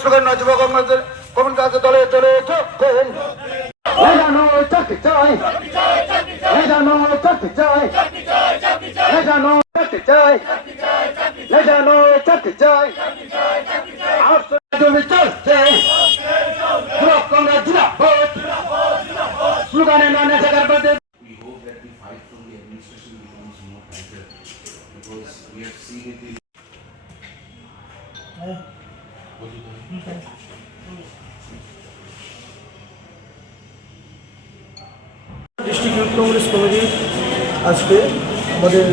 Slogan যুব কংগ্রেসের committee দলে দলে যোগদেন। জানো চাকরি চাই, জানো চাকরি চাই, জানো চাকরি চাই, জানো চাকরি চাই। আর জমি চলছে যুব কংগ্রেস জিন্দাবাদ স্লোগানে নানা জায়গার মধ্যে। We hope that the fight from the administration becomes more tighter because we have seen it in district youth Congress কমিটির আজকে আমাদের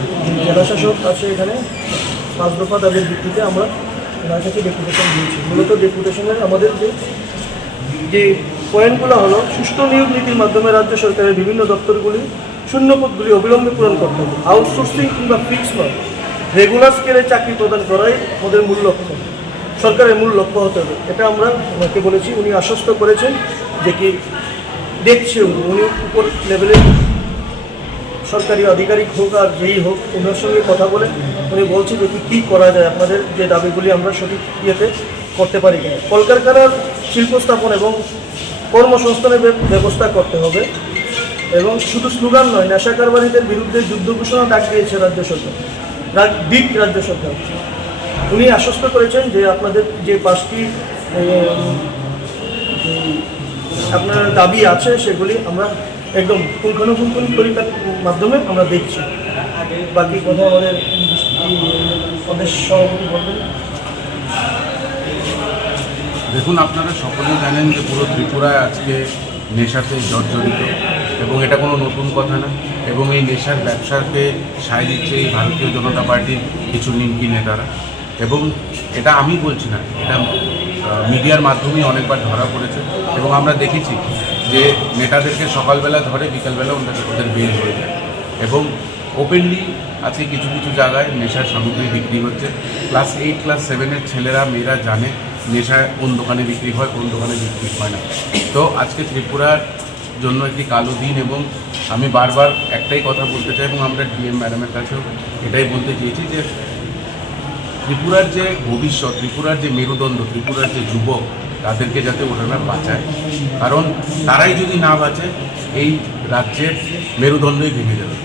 জেলাশাসক আছে এখানে 5 দফা দাবির ভিত্তিতে আমরা ওনার কাছে ডেপুটেশন দিয়েছি। মূলত ডেপুটেশনের আমাদের যে পয়েন্টগুলো হলো সুষ্ঠু নিয়োগ নীতির মাধ্যমে রাজ্য সরকারের বিভিন্ন দপ্তরগুলি শূন্যপদগুলি অবিলম্বে পূরণ করতে হবে। আউটসোর্সিং কিংবা ফিক্স নয়, রেগুলার স্কেলে চাকরি প্রদান করাই আমাদের মূল লক্ষ্য, সরকারের মূল লক্ষ্য হতে হবে। এটা আমরা ওনাকে বলেছি, উনি আশ্বস্ত করেছেন যে কি দেখছে উনি উপর লেভেলে সরকারি আধিকারিক হোক আর যেই হোক ওনার সঙ্গে কথা বলে উনি বলছে যে কী করা যায়, আপনাদের যে দাবিগুলি আমরা সঠিক ইয়েতে করতে পারি কিনা। কলকারখানার শিল্প স্থাপন এবং কর্মসংস্থানের ব্যবস্থা করতে হবে এবং শুধু স্লোগান নয়, নেশা কারবারিদের বিরুদ্ধে যুদ্ধ ঘোষণা ডাক দিয়েছে রাজ্য সরকার, রাজ্য সরকার। উনি আশ্বস্ত করেছেন যে আপনাদের যে 5টি আপনার দাবি আছে সেগুলি আমরা একদম পুঙ্খানুপুঙ্খ পরীক্ষার মাধ্যমে আমরা দেখছি। বাকি কথা আমাদের প্রদেশ সভাপতি বলবেন। দেখুন, আপনারা সকলেই জানেন যে পুরো ত্রিপুরায় আজকে নেশাতে জর্জরিত এবং এটা কোনো নতুন কথা না। এবং এই নেশার ব্যবসাকে সায় দিচ্ছে এই ভারতীয় জনতা পার্টির কিছু নিমকি নেতারা। এবং এটা আমি বলছি না, এটা মিডিয়ার মাধ্যমেই অনেকবার ধরা পড়েছে এবং আমরা দেখেছি যে নেতাদেরকে সকালবেলা ধরে বিকালবেলা ওদের বের হয়ে যায় এবং ওপেনলি আজকে কিছু কিছু জায়গায় নেশার সামগ্রী বিক্রি হচ্ছে। ক্লাস 8 ক্লাস 7-এর ছেলেরা মেয়েরা জানে নেশা কোন দোকানে বিক্রি হয়, কোন দোকানে বিক্রি হয় না। তো আজকে ত্রিপুরার জন্য একটি কালো দিন এবং আমি বারবার একটাই কথা বলতে চাই এবং আমরা ডিএম ম্যাডামের কাছেও এটাই বলতে চেয়েছি যে ত্রিপুরার যে ভবিষ্যৎ, ত্রিপুরার যে মেরুদণ্ড, ত্রিপুরার যে যুবক, তাদেরকে যাতে ওনারা বাঁচায়, কারণ তারাই যদি না বাঁচে এই রাজ্যের মেরুদণ্ডই ভেঙে যাবে।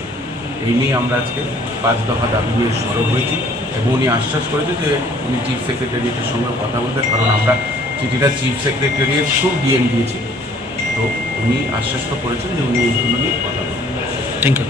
এই নিয়ে আমরা আজকে 5 দফা দাবি নিয়ে সরব হয়েছি এবং উনি আশ্বাস করেছে যে উনি চিফ সেক্রেটারিয়েটের সঙ্গে কথা বলবেন, কারণ আমরা চিঠিটা চিফ সেক্রেটারিয়েট থ্রু ডিএম দিয়েছি। তো উনি আশ্বস্ত করেছেন যে উনি এইগুলো নিয়ে কথা বলবেন। Thank you.